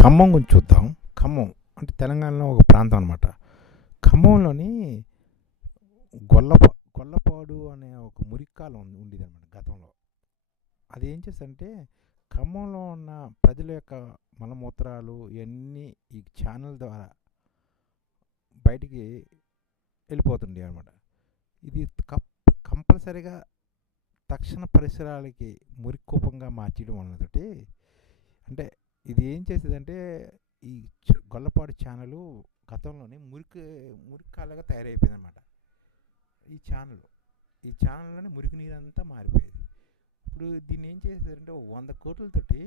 ఖమ్మం గురించి చూద్దాం. ఖమ్మం అంటే తెలంగాణలో ఒక ప్రాంతం అనమాట ఖమ్మంలోని గొల్లప గొల్లపాడు అనే ఒక మురిక్కాలు ఉంది ఉండేది అనమాట గతంలో. అది ఏం చేస్తారంటే ఖమ్మంలో ఉన్న ప్రజల యొక్క మలమూత్రాలు ఇవన్నీ ఈ ఛానల్ ద్వారా బయటికి వెళ్ళిపోతుండే అనమాట ఇది కప్ కంపల్సరిగా తక్షణ పరిసరాలకి మురికూపంగా మార్చడం వలనతోటి అంటే ఇది ఏం చేసేదంటే ఈ చ- గొల్లపాడు ఛానల్ గతంలోనే మురికి మురికాలుగా తయారైపోయింది అనమాట ఈ ఛానల్ ఈ ఛానల్లోనే మురికి నీరు అంతా మారిపోయేది. ఇప్పుడు దీన్ని ఏం చేశారంటే వంద కోట్లతోటి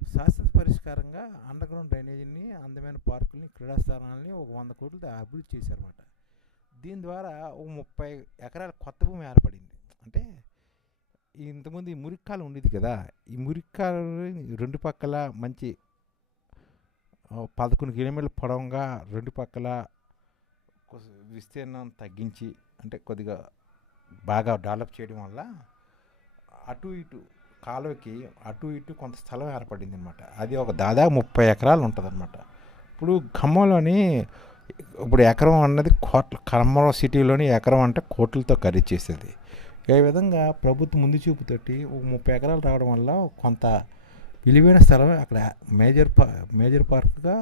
శాశ్వత పరిష్కారంగా అండర్ గ్రౌండ్ డ్రైనేజీని అందమైన పార్కుల్ని క్రీడా స్థానాలని ఒక వంద కోట్లతో అభివృద్ధి చేశారన్నమాట. దీని ద్వారా ఒక ముప్పై ఎకరాల కొత్త భూమి ఏర్పడింది. అంటే ఇంతకుముందు ఈ మురిక్కాలు ఉండేది కదా ఈ మురిక్కాలు రెండు పక్కల మంచి పదకొండు కిలోమీటర్ల పొడవుగా రెండు పక్కల విస్తీర్ణం తగ్గించి అంటే కొద్దిగా బాగా డెవలప్ చేయడం వల్ల అటు ఇటు కాలువకి అటు ఇటు కొంత స్థలం ఏర్పడింది అనమాట అది ఒక దాదాపు ముప్పై ఎకరాలు ఉంటుంది అనమాట ఇప్పుడు ఖమ్మంలోని ఇప్పుడు ఎకరం అన్నది కోట్ల ఖమ్మం సిటీలోని ఎకరం అంటే కోట్లతో ఖరీదు చేసేది. ఈ విధంగా ప్రభుత్వం ముందు చూపుతోటి ఒక ముప్పై ఎకరాలు రావడం వల్ల కొంత విలువైన స్థలం అక్కడ మేజర్ పా మేజర్ పార్క్గా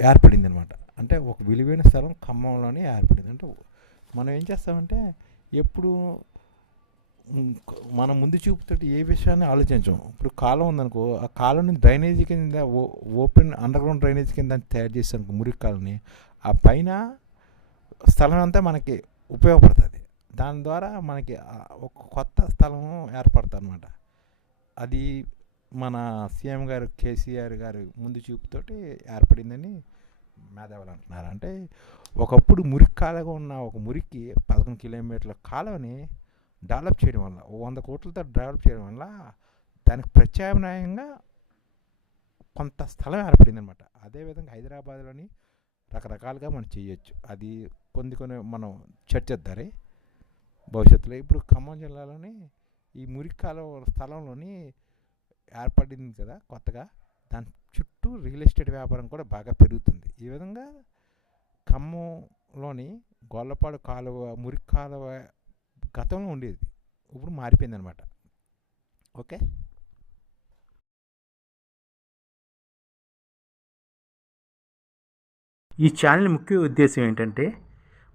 ఏర్పడింది అనమాట అంటే ఒక విలువైన స్థలం ఖమ్మంలోనే ఏర్పడింది. అంటే మనం ఏం చేస్తామంటే ఎప్పుడు మనం మన ముందు చూపుతోటి ఏ విషయాన్ని ఆలోచించాం. ఇప్పుడు కాలం ఉందనుకో ఆ కాలం డ్రైనేజీ కింద ఓ- ఓపెన్ అండర్ గ్రౌండ్ డ్రైనేజీ కింద తయారు చేసాను మురికి కాలనీ ఆ పైన స్థలం అంతా మనకి ఉపయోగపడుతుంది. దాని ద్వారా మనకి ఒక కొత్త స్థలం ఏర్పడుతుంది అనమాట అది మన సీఎం గారు కేసీఆర్ గారు ముందు చూపుతోటి ఏర్పడిందని మేధావులు అంటున్నారు. అంటే ఒకప్పుడు మురికి కాలుగా ఉన్న ఒక మురికి పదకొండు కిలోమీటర్ల కాలువని డెవలప్ చేయడం వల్ల వంద కోట్లతో డెవలప్ చేయడం వల్ల దానికి ప్రత్యామ్నాయంగా కొంత స్థలం ఏర్పడింది అనమాట అదేవిధంగా హైదరాబాద్లోని రకరకాలుగా మనం చేయొచ్చు. అది కొన్ని కొన్ని మనం చర్చిద్దారే భవిష్యత్తులో. ఇప్పుడు ఖమ్మం జిల్లాలోని ఈ మురికాల స్థలంలోని ఏర్పడింది కదా కొత్తగా. దాని చుట్టూ రియల్ ఎస్టేట్ వ్యాపారం కూడా బాగా పెరుగుతుంది. ఈ విధంగా ఖమ్మంలోని గొల్లపాడు కాలువ మురికి కాలువ గతంలో ఉండేది. ఇప్పుడు మారిపోయింది అనమాట ఓకే? ఈ ఛానల్ ముఖ్య ఉద్దేశం ఏంటంటే